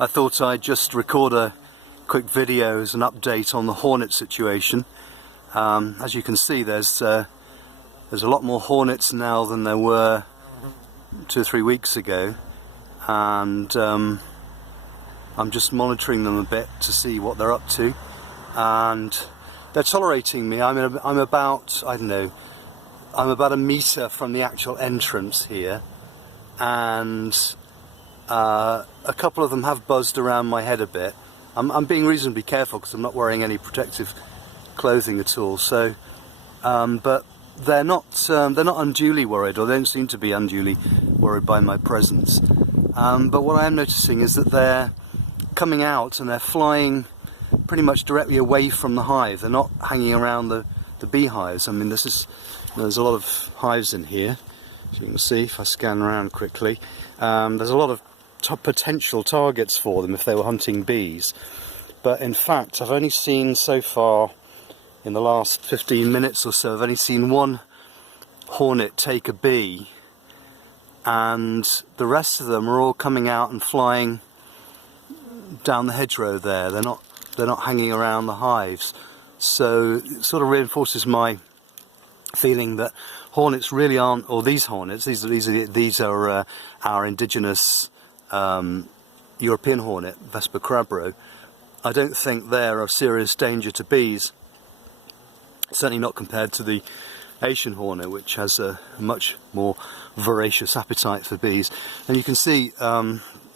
I thought I'd just record a quick video as an update on the hornet situation. As you can see, there's a lot more hornets now than there were 2 or 3 weeks ago, and I'm just monitoring them a bit to see what they're up to, and they're tolerating me. I'm about, I don't know, I'm about a metre from the actual entrance here, and a couple of them have buzzed around my head a bit. I'm being reasonably careful because I'm not wearing any protective clothing at all. So, but they're not unduly worried, or they don't seem to be unduly worried by my presence. But what I am noticing is that they're coming out and they're flying pretty much directly away from the hive. They're not hanging around the beehives. I mean, there's a lot of hives in here, as you can see if I scan around quickly. There's a lot of potential targets for them if they were hunting bees, but in fact I've only seen so far, in the last 15 minutes or so, I've only seen one hornet take a bee, and the rest of them are all coming out and flying down the hedgerow there. They're not hanging around the hives, so it sort of reinforces my feeling that hornets really aren't, or these hornets, these are our indigenous European hornet, Vespa crabro. I don't think they're of serious danger to bees, certainly not compared to the Asian hornet, which has a much more voracious appetite for bees. And you can see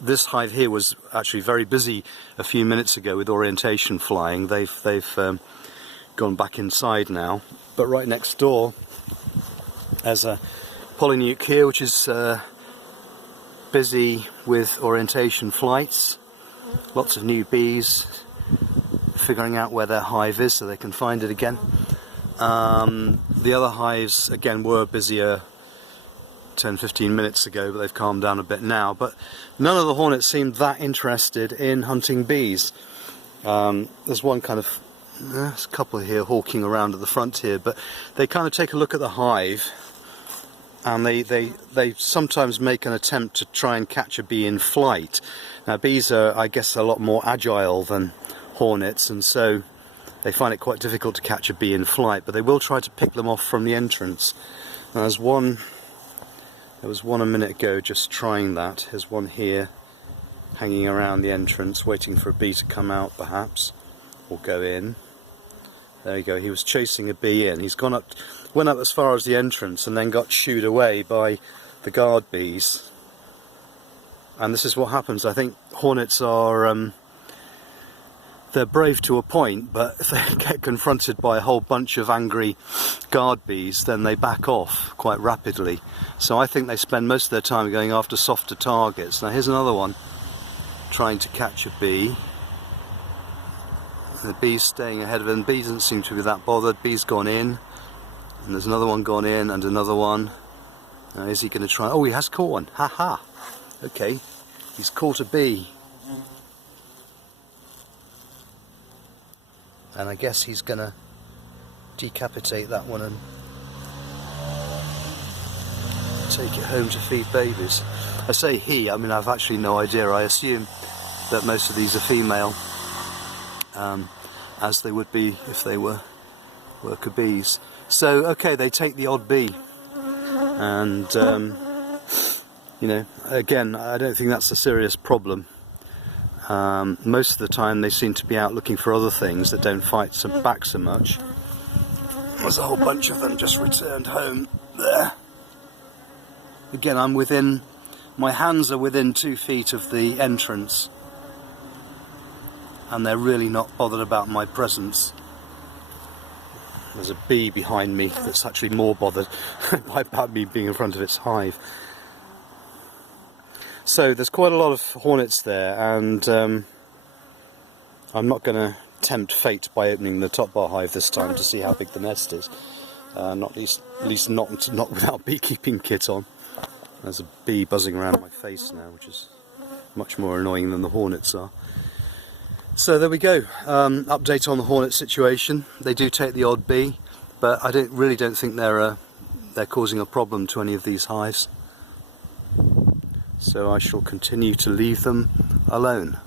this hive here was actually very busy a few minutes ago with orientation flying. They've gone back inside now, but right next door there's a polynuke here which is busy with orientation flights. Lots of new bees figuring out where their hive is so they can find it again. The other hives again were busier 10-15 minutes ago, but they've calmed down a bit now. But none of the hornets seemed that interested in hunting bees. There's one kind of, there's a couple here hawking around at the front here, but they kind of take a look at the hive, and they sometimes make an attempt to try and catch a bee in flight. Now bees are, I guess, a lot more agile than hornets, and so they find it quite difficult to catch a bee in flight, but they will try to pick them off from the entrance. Now, there was one a minute ago just trying that. There's one here hanging around the entrance waiting for a bee to come out perhaps, or go in. There you go, he was chasing a bee in. He's went up as far as the entrance and then got shooed away by the guard bees. And this is what happens. I think hornets are, they're brave to a point, but if they get confronted by a whole bunch of angry guard bees, then they back off quite rapidly. So I think they spend most of their time going after softer targets. Now here's another one trying to catch a bee. The bee's staying ahead of him. The bee doesn't seem to be that bothered. Bee's gone in, and there's another one gone in, and another one. Now, is he going to try? Oh, he has caught one. Ha ha. Okay, he's caught a bee, and I guess he's going to decapitate that one and take it home to feed babies. I say he. I mean, I've actually no idea. I assume that most of these are female. As they would be if they were worker bees. So, okay, they take the odd bee, and you know, again, I don't think that's a serious problem. Most of the time they seem to be out looking for other things that don't fight back so much. There's a whole bunch of them just returned home there. Again, my hands are within 2 feet of the entrance, and they're really not bothered about my presence. There's a bee behind me that's actually more bothered about me being in front of its hive. So there's quite a lot of hornets there, and I'm not going to tempt fate by opening the top bar hive this time to see how big the nest is. At least not without beekeeping kit on. There's a bee buzzing around my face now, which is much more annoying than the hornets are. So there we go, update on the hornet situation. They do take the odd bee, but I really don't think they're causing a problem to any of these hives. So I shall continue to leave them alone.